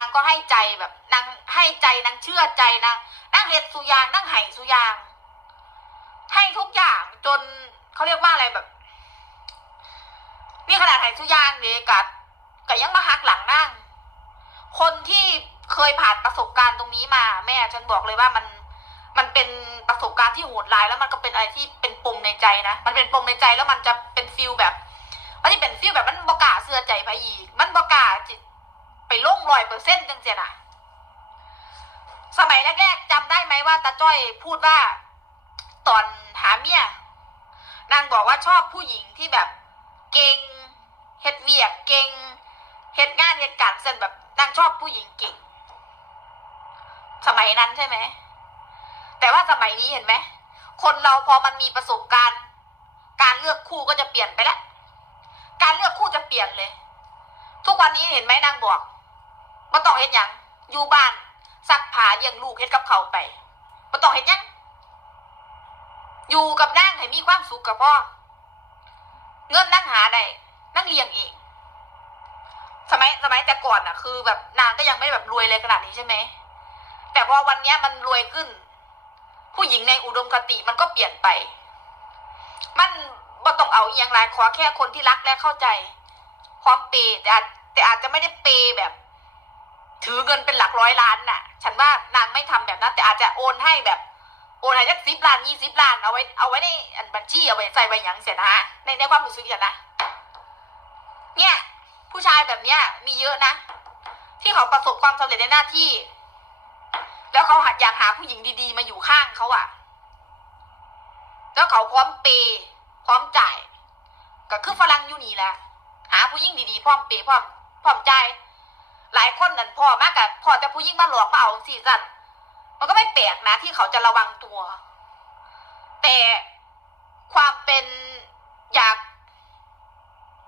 นางก็ให้ใจแบบนางให้ใจนางเชื่อใจนางนางเฮ็ดสุยางนางไห้สุยาง ให้ทุกอย่างจนเขาเรียกว่าอะไรแบบนี่ขนาดไห้สุยางเนี่ยกัดกัยังมาหักหลังนั่ง คนที่เคยผ่านประสบการณ์ตรงนี้มา แม่ฉันบอกเลยว่ามันมันเป็นประสบการณ์ที่โหดร้ายแล้วมันก็เป็นอะไรที่เป็นปมในใจนะ มันเป็นปมในใจแล้วมันจะเป็นฟิลแบบ มันจะเป็นฟิลแบบมันบกาเสื้อใจไปอีก มันบกาจิไป ลงร้อยเปอร์เซ็นต์จังเจน่ะสมัยแรกๆจำได้ไหมว่าตาจ้อยพูดว่าตอนหาเมียนางบอกว่าชอบผู้หญิงที่แบบเก่งเฮ็ดเวียกเก่งเฮ็ดงานเฮ็ดการเส้นแบบนางชอบผู้หญิงเก่ง สมัยนั้นใช่ไหม แต่ว่าสมัยนี้เห็นไหม คนเราพอมันมีประสบการณ์ การเลือกคู่ก็จะเปลี่ยนไปแล้ว การเลือกคู่จะเปลี่ยนเลย ทุกวันนี้เห็นไหมนางบอก มาต้องเฮ็ดหยังอยู่บ้านซักผ้าเลี้ยงลูกเฮ็ดกับเขาไปมาต้องเฮ็ดหยังอยู่กับนางให้มีความสุขกับพ่อเงินนั่งหาได้นั่งเลี้ยงเองสมัยสมัยแต่ก่อนอะคือ แบบนางก็ยังไม่แบบรวยเลยขนาดนี้ใช่ไหมแต่พอวันเนี้ยมันรวยขึ้น ผู้หญิงในอุดมคติมันก็เปลี่ยนไป มันบ่ต้องเอาอย่างไรขอแค่คนที่รักและเข้าใจพร้อมเปย์แต่อาจแต่อาจจะไม่ได้เปย์แบบ ถือเงินเป็นหลักร้อยล้านน่ะ ฉันว่านางไม่ทำแบบนั้น แต่อาจจะโอนให้แบบ โอนให้สักสิบล้านยี่สิบล้านเอาไว้เอาไว้ในบัญชีเอาไว้ใส่ไว้หยังเสียนะในในความรู้สึกฉันนะเนี่ย ผู้ชายแบบเนี้ย มีเยอะนะ ที่เขาประสบความสำเร็จในหน้าที่ แล้วเขาอยากหาผู้หญิงดีๆ มาอยู่ข้างเขาอะแล้วเขาพร้อมเปย์พร้อมจ่าย ก็คือฝรั่งอยู่นี่แหละหาผู้หญิงดีๆพร้อมเปย์พร้อมพร้อมจ่าย หลายคนนั่นพ่อมากกับพ่อแต่ผู้หญิงมาหลอกมาเอาสิสันมันก็ไม่แปลกนะที่เขาจะระวังตัว แต่ความเป็นอยาก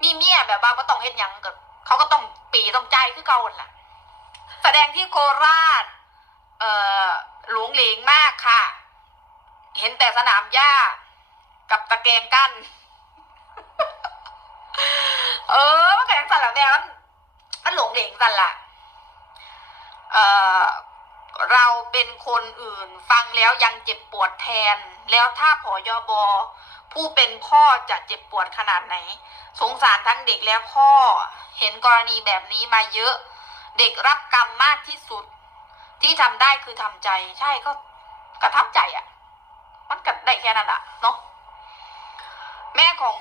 มีเมียแบบว่าไม่ต้องเห็นยังกับเขาก็ต้องปีต้องใจคือเก่าหั่นล่ะ แสดงที่โคราช เอ่อหลวงเหลงมากค่ะ เห็นแต่สนามหญ้ากับตะแกรงกั้นเออมันแข่งสันหลังแดงมันมันหลงเหลงสันละ เราเป็นคนอื่นฟังแล้วยังเจ็บปวดแทน แล้วถ้าผอยอบอผู้เป็นพ่อจะเจ็บปวดขนาดไหน สงสารทั้งเด็กและพ่อเห็นกรณีแบบนี้มาเยอะ เด็กรับกรรมมากที่สุด ที่ทำได้คือทำใจ ใช่ก็ก็ทำใจอะ่ะ มันก็ได้แค่นั้นอะเนาะแม่ของ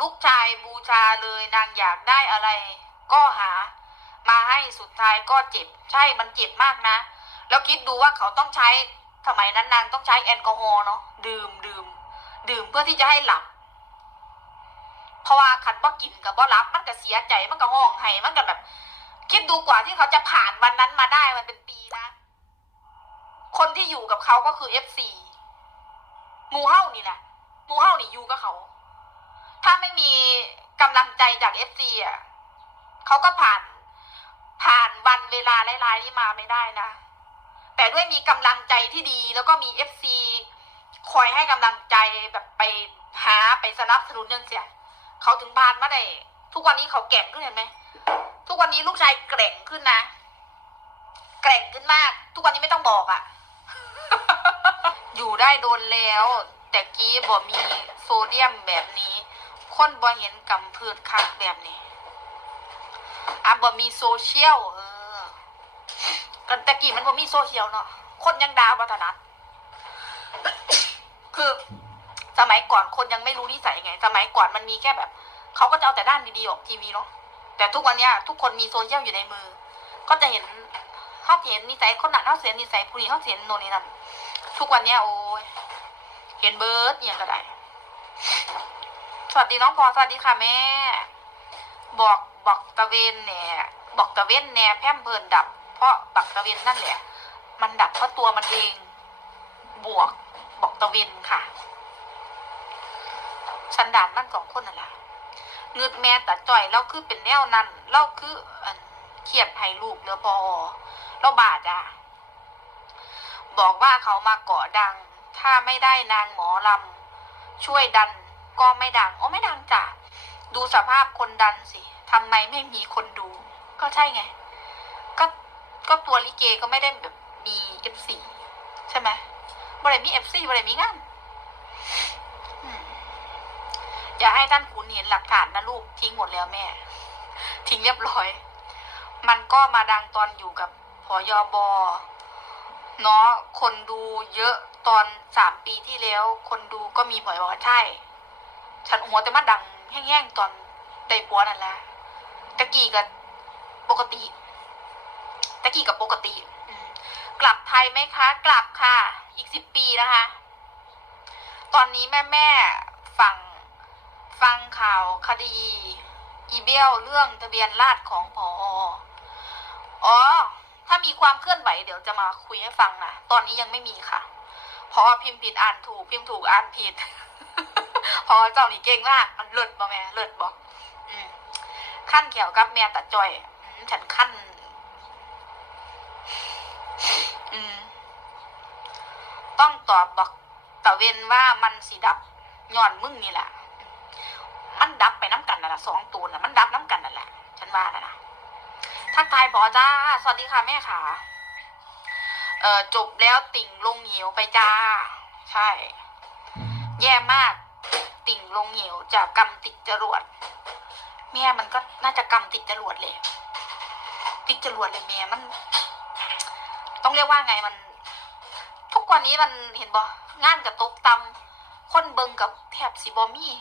ลูกชายบูชาเลยนางอยากได้อะไร ก็หา มาให้สุดท้ายก็เจ็บ ใช่มันเจ็บมากนะ แล้วคิดดูว่าเขาต้องใช้สมัยนั้นนางต้องใช้แอลกอฮอล์เนาะดื่มดื่มดื่มเพื่อที่จะให้หลับ เพราะว่าคันบ่กินกับบ่รับมันก็เสียใจมันก็ห้องไห้มันก็แบบ คิดดูกว่าที่เขาจะผ่านวันนั้นมาได้มันเป็นปีนะ คนที่อยู่กับเขาก็คือเอฟซีมูเฮ้านี่แหละมูเฮ้านี่อยู่กับเขา ถ้าไม่มีกำลังใจจากเอฟซีอะเขาก็ผ่าน ผ่านวันเวลาหลายๆนี้มาไม่ได้นะ แต่ด้วยมีกำลังใจที่ดีแล้วก็มีเอฟซีคอยให้กำลังใจแบบไปหาไปสนับสนุนเรื่องเสียเขาถึงผ่านมาได้ทุกวันนี้เขาแก่งขึ้นเห็นไหมทุกวันนี้ลูกชายแกร่งขึ้นนะ แกร่งขึ้นมาก ทุกวันนี้ไม่ต้องบอกอะ่ะ อยู่ได้โดนแล้ว แต่กี้บ่มีโซเดียมแบบนี้ คนบ่เห็นกำพืชคักแบบนี้ อะบ่มีโซเชียลเออกันต่กี้มันบ่มีโซเชียลเนาะคนยังดาววัฒนัดคือสมัยก่อนคนยังไม่รู้นิสัยไง สมัยก่อนมันมีแค่แบบเขาก็จะเอาแต่ด้านดีๆออกทีวีเนาะแต่ทุกวันเนี้ยทุกคนมีโซเชียลอยู่ในมือ ก็จะเห็นเขาเห็นนิสัยคนหนั้นเขาเสียนิสัยผู้นี้เขาเสียโน่นนี่นั่นทุกวันเนี้ยโอ้ยเห็นเบิร์ดเนี่ยก็ได้สวัสดีน้องพอสวัสดีค่ะแม่ บอก บอกตะเวนเนี่ยบอกตะเวนแหน่แพมเพลินดับ เพราะบักตะเวนนั่นแหละ มันดับเพราะตัวมันเองบวกบอกตะเวนค่ะ สันดานมันสองคนนั่นแหละเงืดแม่แต่จ่อยเราคือเป็นแนวนั้นเราคืออเขียดให้ลูกเนื้อพอเราบาดอะบอกว่าเขามาเกาะดัง ถ้าไม่ได้นางหมอลำช่วยดันก็ไม่ดังโอ๋อไม่ดังจ้ะ ดูสภาพคนดันสิทำไมไม่มีคนดู ก็ใช่ไง ก็ก็ตัวลิเกก็ไม่ได้แบบมีเอฟซีใช่ไหมบริมีเอฟซีบริมีงานอย่าให้ท่านขุนเห็นหลักฐานนะลูกทิ้งหมดแล้วแม่ ทิ้งเรียบร้อย มันก็มาดังตอนอยู่กับพอยอบอเนาะคนดูเยอะตอนสามปีที่แล้ว คนดูก็มีบ่อยบอกว่าใช่ ฉันหัวแต่มาดัง แห้งๆตอนได้ปัวนั่นแหละตะกี้กับปกติ ตะกี้กับปกติกลับไทยไหมคะ กลับค่ะ อีกสิบปีนะคะ ตอนนี้แม่แม่ฟังฟังข่าวคดี อีเบลเรื่องทะเบียนราษฎรของพออ๋อ ถ้ามีความเคลื่อนไหวเดี๋ยวจะมาคุยให้ฟังนะ ตอนนี้ยังไม่มีค่ะเพราะพิมพ์ผิดอ่านถูกพิมพ์ถูกอ่านผิด พอเจ้านี่เก่งมากมันเลิศบ่แม่เลิศบ่อืมขั้นเขียวกับแม่ตะจอยฉันขั้นต้องตอบบอกตะเวนว่ามันสีดับย้อนมึงนี่แหละมันดับไปน้ำกันน่ะนะสองตัวน่ะมันดับน้ำกันนั่นแหละ ฉันว่านะนะทักทายปอจ้า สวัสดีค่ะแม่ค่ะเอ่อจบแล้วติ่งลงเหวไปจ้า ใช่ แย่มาก ติ่งลงเหวจากกำติดจรวดแม่มันก็น่าจะกำติดจรวดเลย ติดจรวดเลยแม่มัน ต้องเรียกว่าไงมัน ทุกวันนี้มันเห็นบ่งานกับตกตำคนเบิงกับแทบสิบอมี่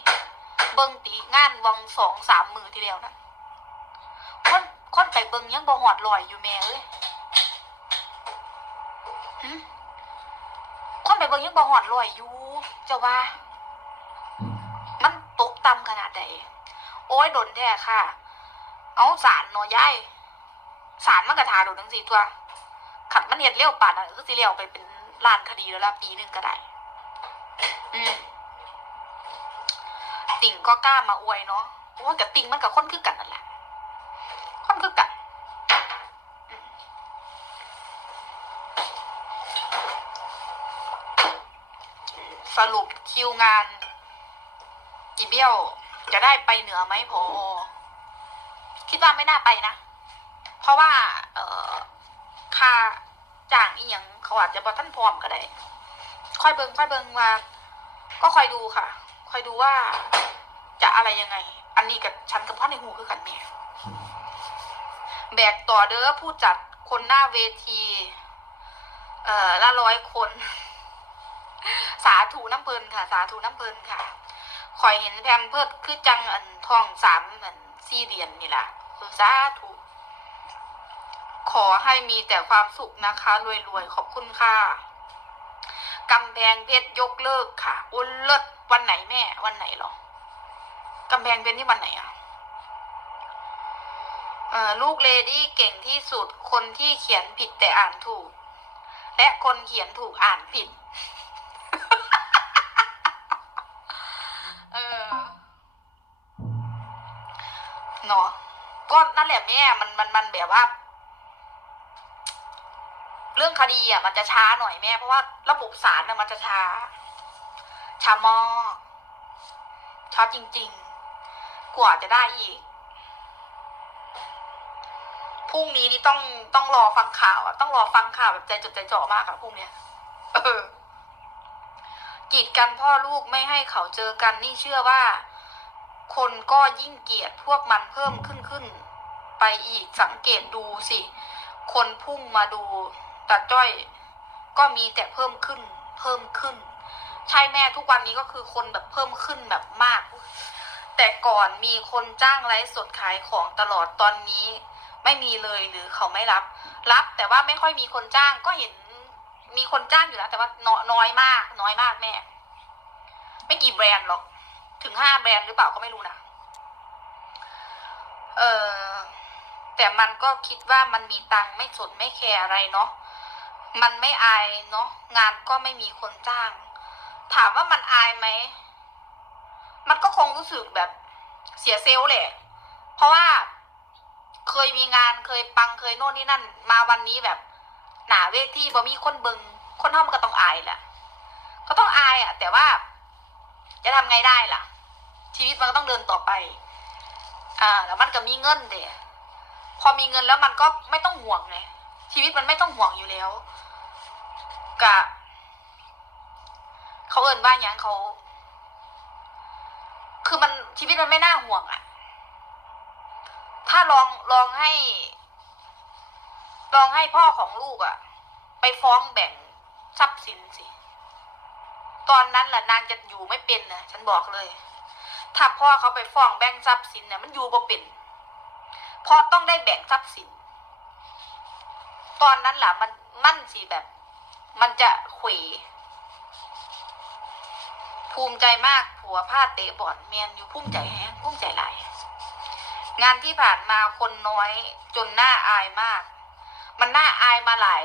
เบิงตีงานวังสองสามมือทีเดียวนะคนคนไปเบิงยังบ่หอดลอยอยู่แม่เอ้ยคนไปเบิงยังบ่หอดลอยอยู่เจ้าว่า ตกต่ำขนาดใดโอ้ยโดนแท้ค่ะ เอาสารเนอยายสารมันกระทาโดนทั้งสี่ตัวขัดมันเห็ดเลี้ยวปาดอะก็สิเลี้ยวไปเป็นล้านคดีแล้วละปีหนึ่งก็ได้ อืมติ่งก็กล้ามาอวยเนาะเพราะว่ากับติ่งมันกับคนคือกันนั่นแหละคนคือกันสรุปคิวงาน อีเบี้ยว จะได้ไปเหนือไหมพอคิดว่าไม่น่าไปนะ เพราะว่า เออค่าจ้างอีหยังเขาอาจจะบอท่านพร้อมก็ได้ ค่อยเบิงค่อยเบิงว่า ก็ค่อยดูค่ะ ค่อยดูว่า จะอะไรยังไง อันนี้กับฉันกับพ่อในหูคือกันแม่แบกต่อเด้อผู้จัดคนหน้าเวที เอ่อละร้อยคน สาธุน้ำเปินค่ะ สาธุน้ำเปินค่ะ คอยเห็นแพมเพิดคือจังอันทองสามอันสี่เหรียญนี่แหละสาธุขอให้มีแต่ความสุขนะคะรวยๆ ขอบคุณค่ะกำแพงเพชรยกเลิกค่ะอุยเลิศวันไหนแม่ วันไหนหรอกำแพงเพชรนี่วันไหนอะเอ่อลูกเลดี้เก่งที่สุดคนที่เขียนผิดแต่อ่านถูก และคนเขียนถูกอ่านผิด เนาะก็นั่นแหละแม่มันมันมันแบบว่า เรื่องคดีอะ มันจะช้าหน่อยแม่ เพราะว่าระบบศาลน่ะมันจะช้าช้ามากช้าจริง ๆ กว่าจะได้อีกพรุ่งนี้นี่ต้องต้องรอฟังข่าวอะต้องรอฟังข่าวแบบใจจดใจจ่อมากอะพรุ่งเนี้ยเออกีดกันพ่อลูกไม่ให้เขาเจอกันนี่เชื่อว่า คนก็ยิ่งเกลียดพวกมันเพิ่มขึ้นขึ้น ไปอีกสังเกตดูสิ คนพุ่งมาดูตาจ้อย ก็มีแต่เพิ่มขึ้น เพิ่มขึ้น ใช่แม่ทุกวันนี้ก็คือคนแบบเพิ่มขึ้นแบบมาก แต่ก่อนมีคนจ้างไลฟ์สดขายของตลอดตอนนี้ ไม่มีเลยหรือเขาไม่รับ รับแต่ว่าไม่ค่อยมีคนจ้างก็เห็นมีคนจ้างอยู่แล้วแต่ว่าน้อยน้อยมาก น้อยมากแม่ ไม่กี่แบรนด์หรอก ถึงห้าแบรนด์หรือเปล่าก็ไม่รู้นะเออแต่มันก็คิดว่ามันมีตังไม่สนไม่แคร์อะไรเนาะมันไม่อายเนาะงานก็ไม่มีคนจ้าง ถามว่ามันอายไหมมันก็คงรู้สึกแบบเสียเซลล์แหละ เพราะว่าเคยมีงานเคยปังเคยโน่นนี่นั่น มาวันนี้แบบ หนาเวทีบ่มีคนเบิงคนเท่ามันก็ต้องอายแหละก็ต้องอายอะแต่ว่า จะทำไงได้ล่ะ ชีวิตมันก็ต้องเดินต่อไป อ่า แล้วมันก็มีเงินเดะพอมีเงินแล้วมันก็ไม่ต้องห่วงไงชีวิตมันไม่ต้องห่วงอยู่แล้วกะเขาเอินว่าอย่างเขา คือมันชีวิตมันไม่น่าห่วงอะถ้าลองลองให้ ลองให้พ่อของลูกอะไปฟ้องแบ่งทรัพย์สินสิ ตอนนั้นแหละนางจะอยู่ไม่เป็นนะฉันบอกเลย ถ้าพ่อเขาไปฟ้องแบ่งทรัพย์สินเนี่ยมันอยู่บ่เป็นพ่อต้องได้แบ่งทรัพย์สิน ตอนนั้นแหละมันมั่นสิแบบ มันจะขวีภูมิใจมากผัวพลาดเตะบอลเมียนอยู่ภูมิใจแฮงภูมิใจหลายงานที่ผ่านมาคนน้อยจนน่าอายมาก มันน่าอายมาหลาย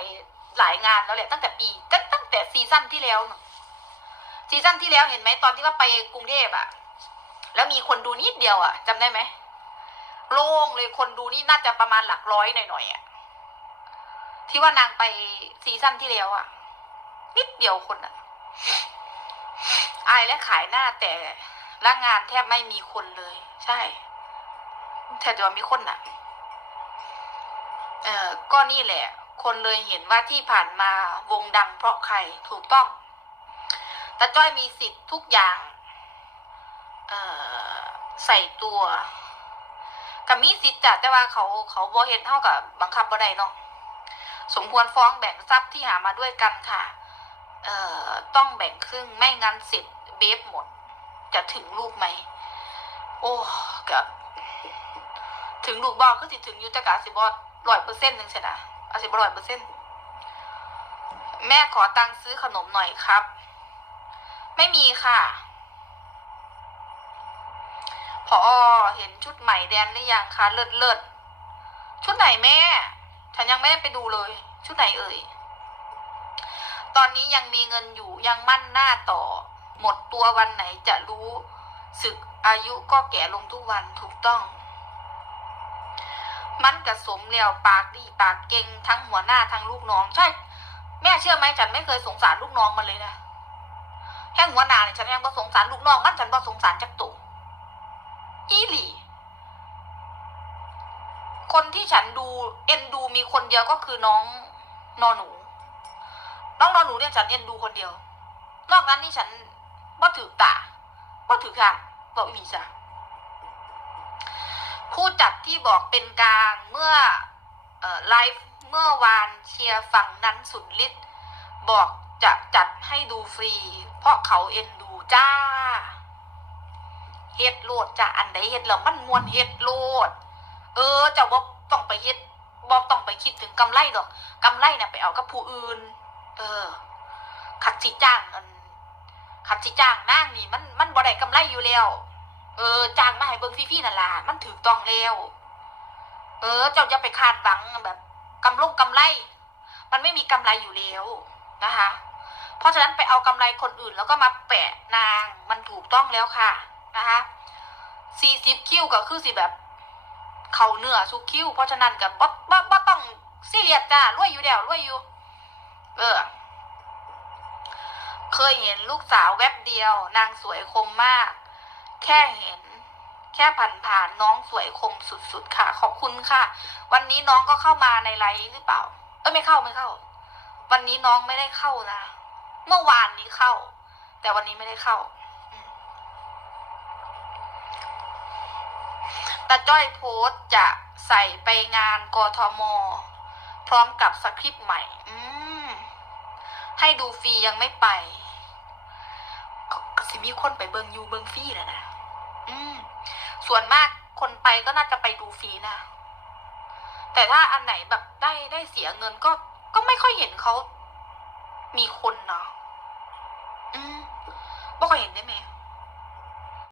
หลายงานแล้วแหละตั้งแต่ปีตั้งแต่ซีซั่นที่แล้วนู่น ซีซั่นที่แล้วเห็นไหมตอนที่ว่าไปกรุงเทพอะแล้วมีคนดูนิดเดียวอะจำได้ไหมโล่งเลยคนดูนี่น่าจะประมาณหลักร้อยหน่อยๆอะที่ว่านางไปซีซั่นที่แล้วอะนิดเดียวคนอะอายและขายหน้าแต่ละงานแทบไม่มีคนเลย ใช่แทบจะมีคนอะเอ่อก็นี่แหละ คนเลยเห็นว่าที่ผ่านมาวงดังเพราะใครถูกต้อง แต่จ้อยมีสิทธิ์ทุกอย่างใส่ตัวกับมีสิทธิ์จ้ะแต่ว่าเขาเขาบ่เห็นเท่ากับบังคับบ่ได้เนาะสมควรฟ้องแบ่งทรัพย์ที่หามาด้วยกันค่ะ เอ่อต้องแบ่งครึ่งไม่งั้นสิทธิ์เบฟหมด จะถึงลูกไหม โอ้กับถึงลูกบอกก็สิถึงอยู่แต่กาสิบอร้อยเปอร์เซ็นต์หนึ่งใช่นะอาสิบร้อยเปอร์เซ็นต์แม่ขอตังค์ซื้อขนมหน่อยครับ ไม่มีค่ะพอเห็นชุดใหม่แดนหรือยังคะเลิศเลิศชุดไหนแม่ ฉันยังไม่ได้ไปดูเลย ชุดไหนเอ่ย ตอนนี้ยังมีเงินอยู่ยังมั่นหน้าต่อ หมดตัววันไหนจะรู้สึกอายุก็แก่ลงทุกวันถูกต้อง มันกระสมแล้วปากดีปากเก่งทั้งหัวหน้าทั้งลูกน้องใช่ แม่เชื่อไหมฉันไม่เคยสงสารลูกน้องมันเลยนะ แค่หัวหน้าเนี่ยฉันยังบ่สงสารลูกน้องมันฉันบ่สงสารจักตัวอีหลีคนที่ฉันดูเอ็นดูมีคนเดียวก็คือน้องนอนหนู น้องนอนหนูเนี่ยฉันเอ็นดูคนเดียว นอกนั้นนี่ฉันบ่ถือตาบ่ถือค่ะบอกอีจ้ะผู้จัดที่บอกเป็นกลางเมื่อเออไลฟ์เมื่อวานเชียร์ฝั่งนั้นสุดฤทธิ์บอกจะจัดให้ดูฟรี เพราะเขาเอ็นดูจ้า เฮ็ดโลดจ้าอันใดเฮ็ดแล้วมันมวนเฮ็ดโลด เออเจะบอกต้องไปเฮ็ดบอกต้องไปคิดถึงกำไรดอกกำไรเนี่ยไปเอากับผู้อื่น เออ ขัดสิจ้างอันขัดสิจ้างนางนี่ มันมันบ่ได้กำไรอยู่แล้ว เออจ้างมาให้เบิ่งฟรีๆนั่นล่ะมันถูกต้องแล้วเออ เจ้าจะไปคาดหวังแบบกำลงกำไร มันไม่มีกำไรอยู่แล้วนะคะ เพราะฉะนั้นไปเอากำไรคนอื่น แล้วก็มาแปะนางมันถูกต้องแล้วค่ะนะคะสี่สิบคิวก็คือสิแบบ เขาเนื้อสุคิวเพราะฉะนั้นกับบ่บ่บ่ต้องซีเรียสจ้ารวยอยู่เดียวรวยอยู่ เออ เคยเห็นลูกสาวแวบเดียว นางสวยคมมาก แค่เห็น แค่ผ่านผ่านๆน้องสวยคมสุดๆค่ะ ขอบคุณค่ะ วันนี้น้องก็เข้ามาในไลฟ์หรือเปล่า เอ้ยไม่เข้าไม่เข้า วันนี้น้องไม่ได้เข้านะ เมื่อวานนี้เข้า แต่วันนี้ไม่ได้เข้าตาจ้อยโพสจะใส่ไปงานกทม พร้อมกับสคริปต์ใหม่ อืม ให้ดูฟรียังไม่ไปก็สิมีคนไปเบิงยูเบิงฟรีนะนะ อืม ส่วนมากคนไปก็น่าจะไปดูฟรีนะ แต่ถ้าอันไหนแบบได้ได้เสียเงินก็ก็ไม่ค่อยเห็นเขา มีคนเนาะอืมบอยเห็นได้ไหม